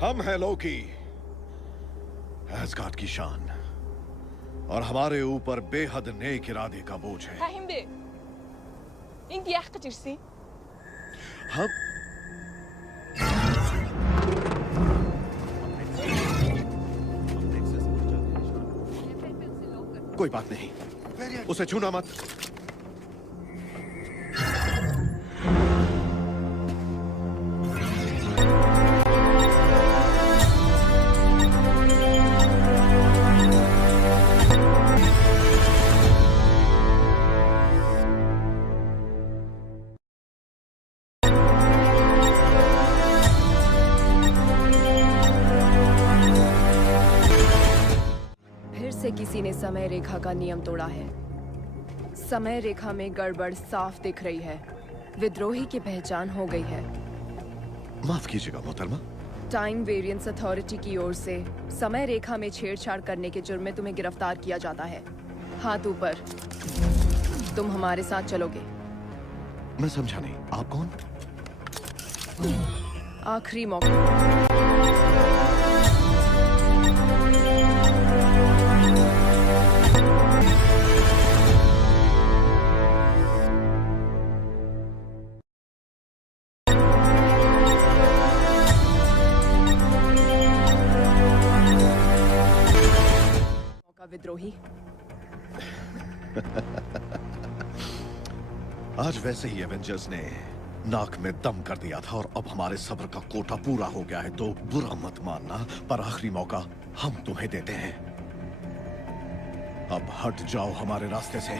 हम हैं लोकी, एस्गार्ड की शान, और हमारे ऊपर बेहद नेक इरादे का बोझ है। Himbe, ingi yaqtirsi. हम कोई बात नहीं, उसे छूना मत। किसी ने समय रेखा का नियम तोड़ा है। समय रेखा में गड़बड़ साफ दिख रही है। विद्रोही की पहचान हो गई है। माफ कीजिएगा मोहतरमा। टाइम वेरिएंस अथॉरिटी की ओर से समय रेखा में छेड़छाड़ करने के जुर्म में तुम्हें गिरफ्तार किया जाता है। हाथ ऊपर। तुम हमारे साथ चलोगे। मैं समझा नहीं, आप कौन? आखिरी मौका। विद्रोही। आज वैसे ही एवेंजर्स ने नाक में दम कर दिया था और अब हमारे सब्र का कोटा पूरा हो गया है, तो बुरा मत मानना, पर आखिरी मौका हम तुम्हें देते हैं। अब हट जाओ हमारे रास्ते से।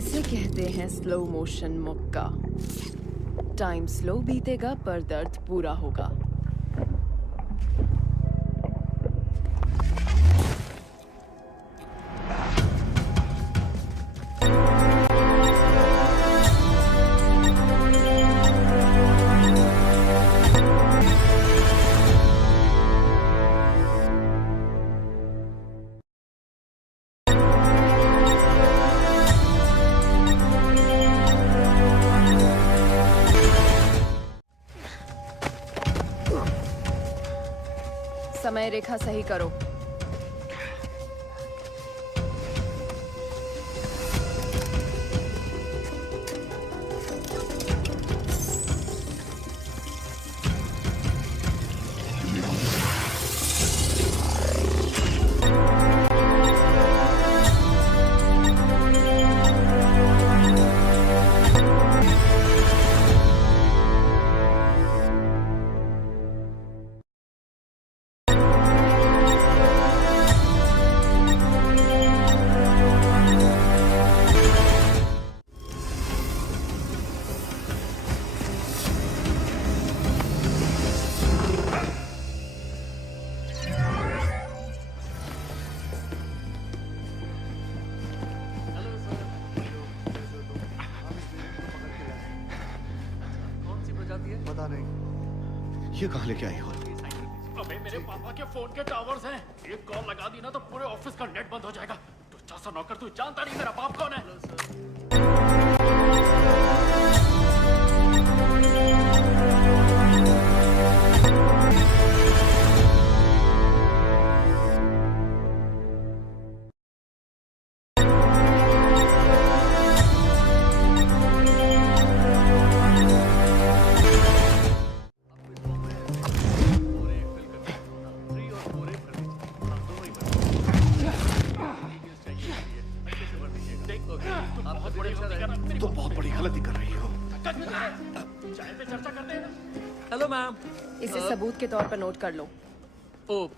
इसे कहते हैं स्लो मोशन मुक्का। टाइम स्लो बीतेगा पर दर्द पूरा होगा। समय रेखा सही करो। ये कहाँ लेके आई हो? अबे मेरे पापा के फोन के टावर्स हैं। एक कॉल लगा दी ना तो पूरे ऑफिस का नेट बंद हो जाएगा। तू चाचा नौकर, तू जानता नहीं मेरा बाप कौन है? तुम बहुत बड़ी गलती कर रहे हो। तुम बहुत बड़ी गलती कर रही हो। चाय पे चर्चा करते हैं ना। Hello ma'am. इसे सबूत के तौर पर नोट कर लो। ओ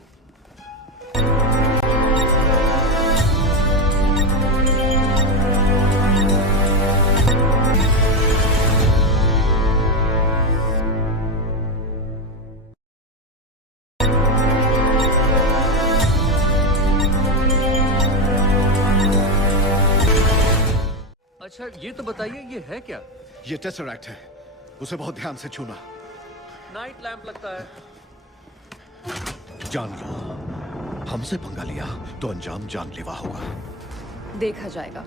अच्छा, ये तो बताइए ये है क्या? ये टेसरैक्ट है, उसे बहुत ध्यान से छूना। नाइट लैंप लगता है। जान लो, हमसे पंगा लिया तो अंजाम जानलेवा होगा। देखा जाएगा।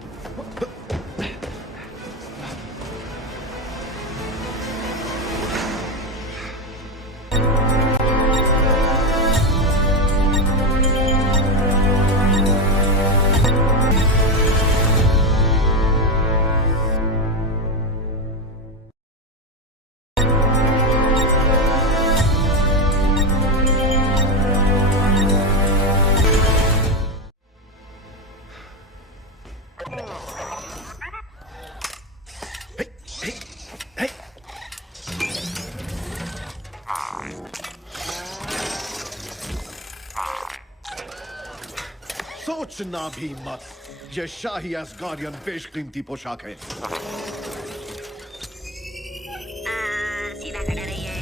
सोचना भी मत, ये शाही एस्गार्डियन बेशकीमती पोशाक है। सीधा कट रही है।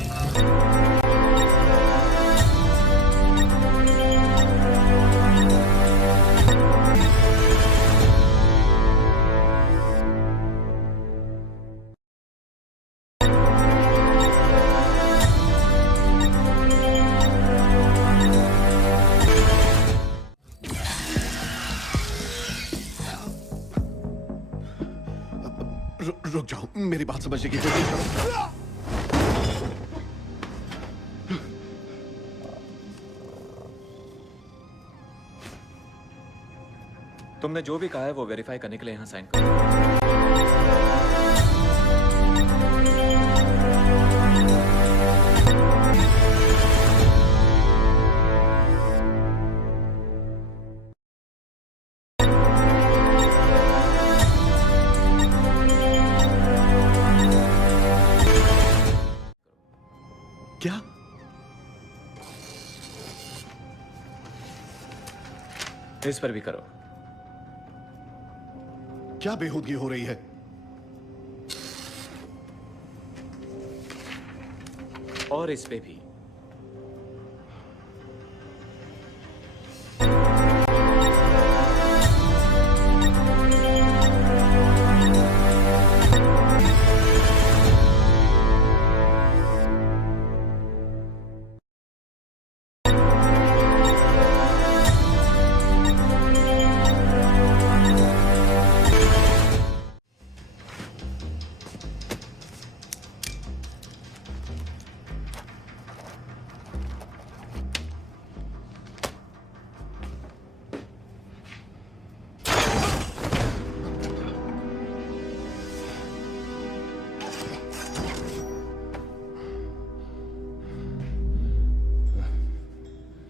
रुक जाओ, मेरी बात समझने की कोशिश करो। तुमने जो भी कहा है वो वेरीफाई करने के लिए यहाँ साइन करो। क्या? इस पर भी करो। क्या बेहूदगी हो रही है? और इस पे भी।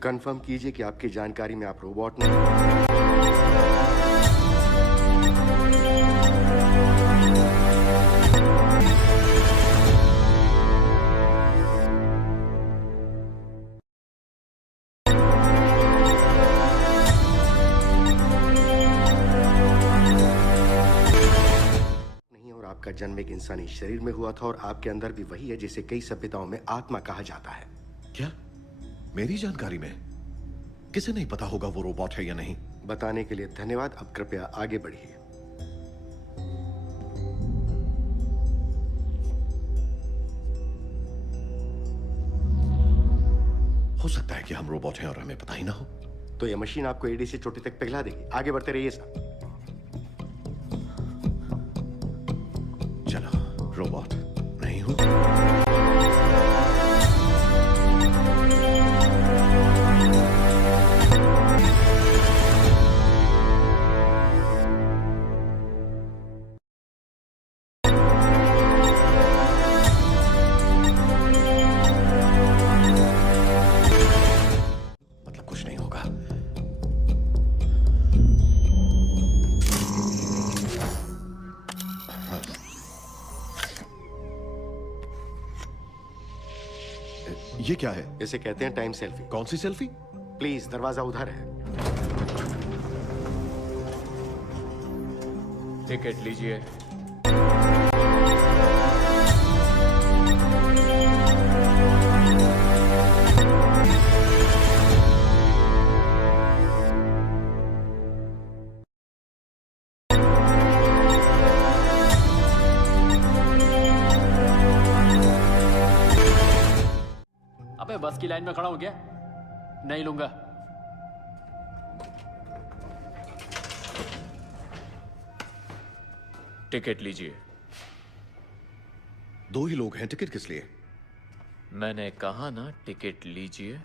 कंफर्म कीजिए कि आपकी जानकारी में आप रोबोट नहीं। नहीं, और आपका जन्म एक इंसानी शरीर में हुआ था और आपके अंदर भी वही है जिसे कई सभ्यताओं में आत्मा कहा जाता है। क्या? मेरी जानकारी में? किसे नहीं पता होगा वो रोबोट है या नहीं? बताने के लिए धन्यवाद। अब कृपया आगे बढ़िए। हो सकता है कि हम रोबोट हैं और हमें पता ही ना हो। तो यह मशीन आपको एडी से चोटी तक पिघला देगी। आगे बढ़ते रहिए साहब। चलो, रोबोट नहीं हूं। मतलब कुछ नहीं होगा। ये क्या है? इसे कहते हैं टाइम सेल्फी। कौन सी सेल्फी? प्लीज, दरवाजा उधर है। टिकट लीजिए। अबे बस की लाइन में खड़ा हो गया, नहीं लूंगा। टिकट लीजिए। 2 ही लोग हैं, टिकट किस लिए? मैंने कहा ना टिकट लीजिए।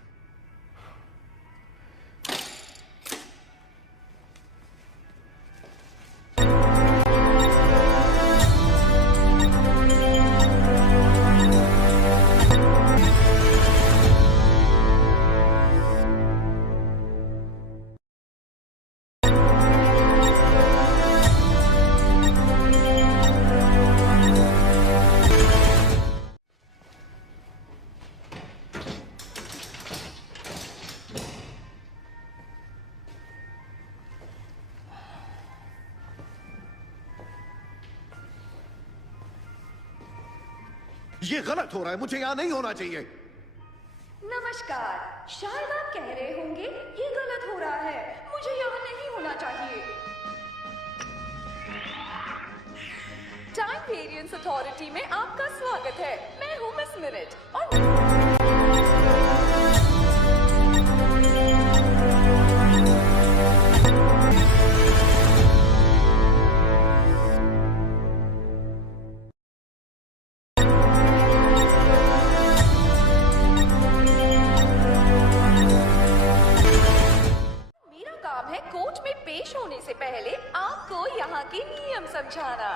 ये गलत हो रहा है, मुझे यहाँ नहीं होना चाहिए। नमस्कार, शायद आप कह रहे होंगे ये गलत हो रहा है, मुझे यहाँ नहीं होना चाहिए। टाइम वेरिएंस अथॉरिटी में आपका स्वागत है। मैं हूँ मिस मिनट और कोर्ट में पेश होने से पहले आपको यहाँ के नियम समझाना।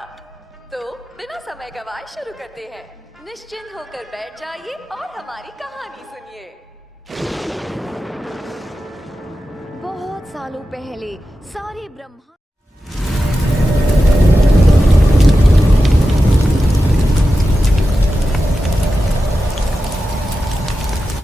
तो बिना समय गवाए शुरू करते हैं। निश्चिंत होकर बैठ जाइए और हमारी कहानी सुनिए। बहुत सालों पहले सारे ब्रह्मा